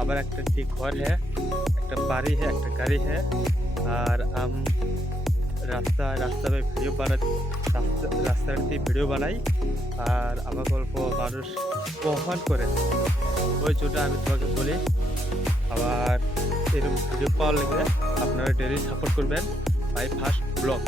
আবার একটা ঠিক ঘর है, একটা বাড়ি है, একটা গাড়ি है। আর রাস্তা ভিডিও রাস্তাতে ভিডিও বানাই। আর আমার গল্প মানুষ বহন করে। ওই জন্য আমি তোমাকে বলি, আবার এরকম ভিডিও পাওয়ার লাগলে আপনারা ডেইলি সাপোর্ট করবেন। My first blog.